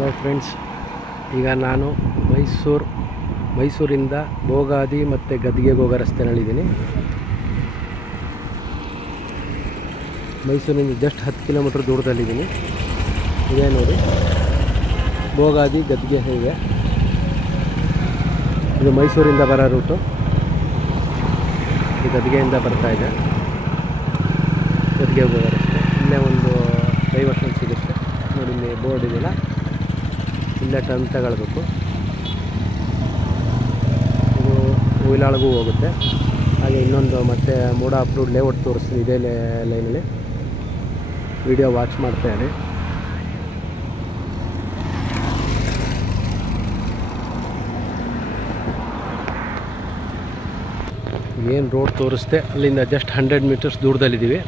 Hello friends, ಈಗ ನಾನು ಮೈಸೂರಿಂದ ಭೋಗಾದಿ ಮತ್ತು ಗದ್ಗೆಗೆ ಹೋಗೋ ರಸ್ತೆನಲ್ಲಿದ್ದೀನಿ. ಮೈಸೂರಿನಿಂದ ಜಸ್ಟ್ 10 ಕಿಲೋಮೀಟ್ರ್ ದೂರದಲ್ಲಿದ್ದೀನಿ. ಇದೇ ನೋಡಿ ಭೋಗಾದಿ ಗದ್ಗೆ ಹೈವೇ. ಇದು ಮೈಸೂರಿಂದ ಬರೋ ರೂಟು. ಇದು ಗದ್ಗೆಯಿಂದ ಬರ್ತಾಯಿದೆ. ಗದ್ಗೆಗೆ ಹೋಗೋ ರಸ್ತೆ. ಇಲ್ಲೇ ಒಂದು ಡೈವರ್ಷನ್ ಸಿಗುತ್ತೆ ನೋಡಿ, ಇಲ್ಲಿ ಬೋರ್ಡ್ ಇದೆಯಲ್ಲ, ಇಲ್ಲೇ ಟರ್ನ್ ತಗೊಳ್ಬೇಕು. ಇದು ಹುಯಿಲಾಳ್ಗೂ ಹೋಗುತ್ತೆ. ಹಾಗೆ ಇನ್ನೊಂದು ಮತ್ತೆ ಮೂಡ ಅಪ್ರೂವ್ಡ್ ಲೇಔಟ್ ತೋರಿಸ್ತೀನಿ ಇದೇ ಲೈನಲ್ಲಿ. ವಿಡಿಯೋ ವಾಚ್ ಮಾಡ್ತಾಯಿರಿ. ಏನು ರೋಡ್ ತೋರಿಸ್ತೆ ಅಲ್ಲಿಂದ ಜಸ್ಟ್ 100 ಮೀಟರ್ಸ್ ದೂರದಲ್ಲಿದ್ದೀವಿ.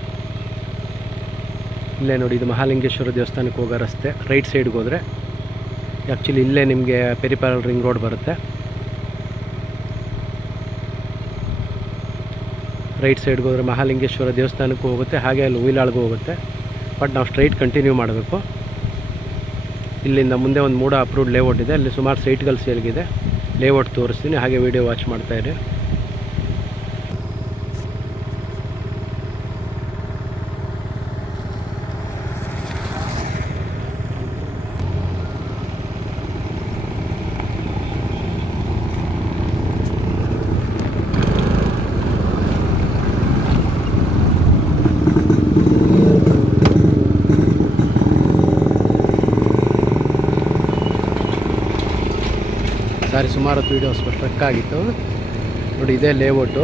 ಇಲ್ಲೇ ನೋಡಿ, ಇದು ಮಹಾಲಿಂಗೇಶ್ವರ ದೇವಸ್ಥಾನಕ್ಕೆ ಹೋಗೋ ರಸ್ತೆ. ರೈಟ್ ಸೈಡ್ಗೆ ಹೋದರೆ ಆ್ಯಕ್ಚುಲಿ ಇಲ್ಲೇ ನಿಮಗೆ ಪೆರಿಪೆರಲ್ ರಿಂಗ್ ರೋಡ್ ಬರುತ್ತೆ. ರೈಟ್ ಸೈಡ್ಗೆ ಹೋದರೆ ಮಹಾಲಿಂಗೇಶ್ವರ ದೇವಸ್ಥಾನಕ್ಕೂ ಹೋಗುತ್ತೆ, ಹಾಗೆ ಅಲ್ಲಿ ಹುಯಿಲಾಳ್ಗೂ ಹೋಗುತ್ತೆ. ಬಟ್ ನಾವು ಸ್ಟ್ರೈಟ್ ಕಂಟಿನ್ಯೂ ಮಾಡಬೇಕು. ಇಲ್ಲಿಂದ ಮುಂದೆ ಒಂದು ಮೂಡ ಅಪ್ರೂವ್ಡ್ ಲೇಔಟ್ ಇದೆ, ಅಲ್ಲಿ ಸುಮಾರು ಸೈಟ್ಗಳು ಸೇಲ್ಗಿದೆ. ಲೇಔಟ್ ತೋರಿಸ್ತೀನಿ, ಹಾಗೆ ವಿಡಿಯೋ ವಾಚ್ ಮಾಡ್ತಾಯಿರಿ. ಸಾರಿ, ಸುಮಾರು ಹೊತ್ತು ವೀಡಿಯೋ ಸ್ವಲ್ಪ ಸ್ಟ್ರಕ್ ಆಗಿತ್ತು ನೋಡಿ. ಇದೇ ಲೇಔಟು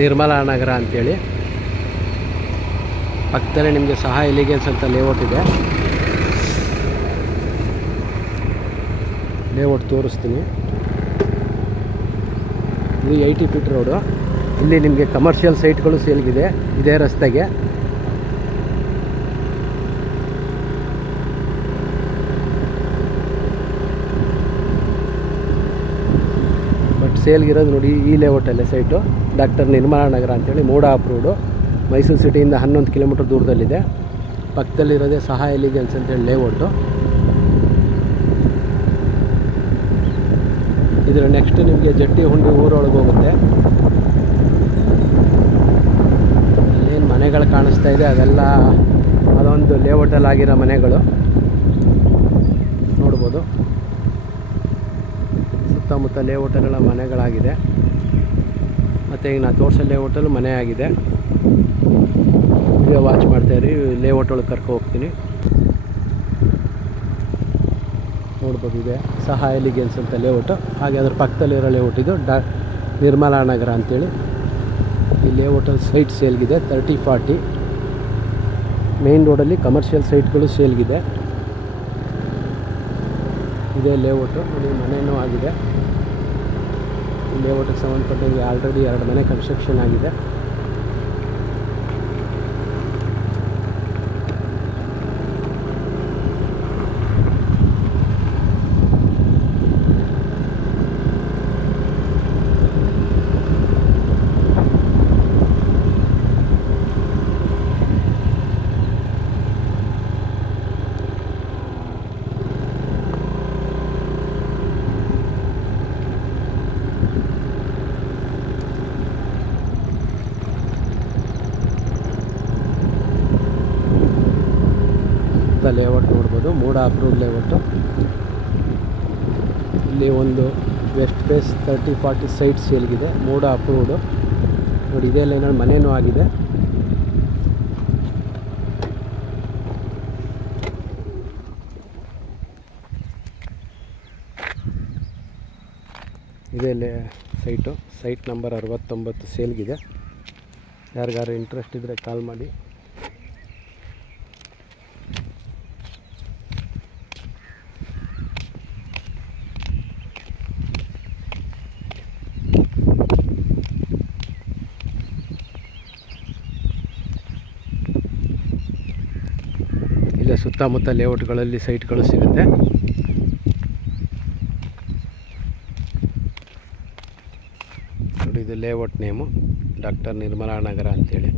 ನಿರ್ಮಲಾ ನಗರ ಅಂಥೇಳಿ. ಪಕ್ಕದಲ್ಲೇ ನಿಮಗೆ ಸಹಾಯ ಎಲಿಗೆನ್ಸ್ ಅಂತ ಲೇಔಟ್ ಇದೆ. ಲೇಔಟ್ ತೋರಿಸ್ತೀನಿ. ಇದು 80 ಫೀಟ್ ರೋಡು. ಇಲ್ಲಿ ನಿಮಗೆ ಕಮರ್ಷಿಯಲ್ ಸೈಟ್ಗಳು ಸೇಲ್ಗಿದೆ ಇದೇ ರಸ್ತೆಗೆ. ಸೇಲ್ಗಿರೋದು ನೋಡಿ ಈ ಲೇಔಟಲ್ಲೇ ಸೈಟು. ಡಾಕ್ಟರ್ ನಿರ್ಮಲಾ ನಗರ ಅಂತೇಳಿ, ಮೂಡ ಅಪ್ರೂವ್ಡು. ಮೈಸೂರು ಸಿಟಿಯಿಂದ 11 ಕಿಲೋಮೀಟ್ರ್ ದೂರದಲ್ಲಿದೆ. ಪಕ್ಕದಲ್ಲಿರೋದೇ ಸಹಾಯ ಎಲಿಗೆನ್ಸ್ ಅಂತೇಳಿ ಲೇಔಟು. ಇದರ ನೆಕ್ಸ್ಟ್ ನಿಮಗೆ ಜಟ್ಟಿ ಹುಂಡಿ ಊರೊಳಗೆ ಹೋಗುತ್ತೆ. ಅಲ್ಲೇನು ಮನೆಗಳು ಕಾಣಿಸ್ತಾ ಇದೆ ಅದೆಲ್ಲ ಅದೊಂದು ಲೇಔಟಲ್ಲಿ ಆಗಿರೋ ಮನೆಗಳು ನೋಡ್ಬೋದು. ಸುತ್ತಮುತ್ತ ಲೇಔಟಲ್ಲೆಲ್ಲ ಮನೆಗಳಾಗಿದೆ. ಮತ್ತು ಈಗ ನಾನು ತೋರಿಸೋ ಲೇಔಟಲ್ಲೂ ಮನೆ ಆಗಿದೆ. Video watch ಮಾಡ್ತಾಯಿರಿ. ಲೇಔಟ್ ಒಳಗೆ ಕರ್ಕೊ ಹೋಗ್ತೀನಿ. ನೋಡ್ಬೋದು, ಇದೆ ಸಹಾಯ ಎಲಿಗೆನ್ಸ್ ಅಂತ ಲೇಔಟು. ಹಾಗೆ ಅದ್ರ ಪಕ್ಕದಲ್ಲಿರೋ ಲೇಔಟ್ ಇದು ನಿರ್ಮಲಾ ನಗರ ಅಂಥೇಳಿ. ಈ ಲೇಔಟಲ್ಲಿ ಸೈಟ್ ಸೇಲ್ಗಿದೆ 30-40. ಮೇನ್ ರೋಡಲ್ಲಿ ಕಮರ್ಷಿಯಲ್ ಸೈಟ್ಗಳು ಸೇಲ್ಗಿದೆ. ಇದೇ ಲೇಔಟು ನೋಡಿ, ಮನೆಯೂ ಆಗಿದೆ. ಈ ಲೇಔಟಿಗೆ ಸಂಬಂಧಪಟ್ಟಂಗೆ ಆಲ್ರೆಡಿ 2 ಮನೆ ಕನ್ಸ್ಟ್ರಕ್ಷನ್ ಆಗಿದೆ. ಲೇಔಟ್ ನೋಡ್ಬೋದು, ಮೂಡ ಅಪ್ರೂವ್ಡ್ ಲೇಔಟು. ಇಲ್ಲಿ ಒಂದು ವೆಸ್ಟ್ ಫೇಸ್ 30-40 ಸೈಟ್ ಸೇಲ್ಗಿದೆ, ಮೂಡ ಅಪ್ರೂವ್ಡು ನೋಡಿ. ಇದೇ ಲೈನಲ್ಲಿ ಮನೆಯೂ ಆಗಿದೆ. ಇದೇ ಸೈಟ್ ನಂಬರ್ 69 ಸೇಲ್ಗಿದೆ. ಯಾರಿಗಾರು ಇಂಟ್ರೆಸ್ಟ್ ಇದ್ದರೆ ಕಾಲ್ ಮಾಡಿ. ಇಲ್ಲೇ ಸುತ್ತಮುತ್ತ ಲೇಔಟ್ಗಳಲ್ಲಿ ಸೈಟ್ಗಳು ಸಿಗುತ್ತೆ. ನೋಡಿ, ಇದು ಲೇಔಟ್ ನೇಮು ಡಾಕ್ಟರ್ ನಿರ್ಮಲಾ ನಗರ ಅಂತೇಳಿ.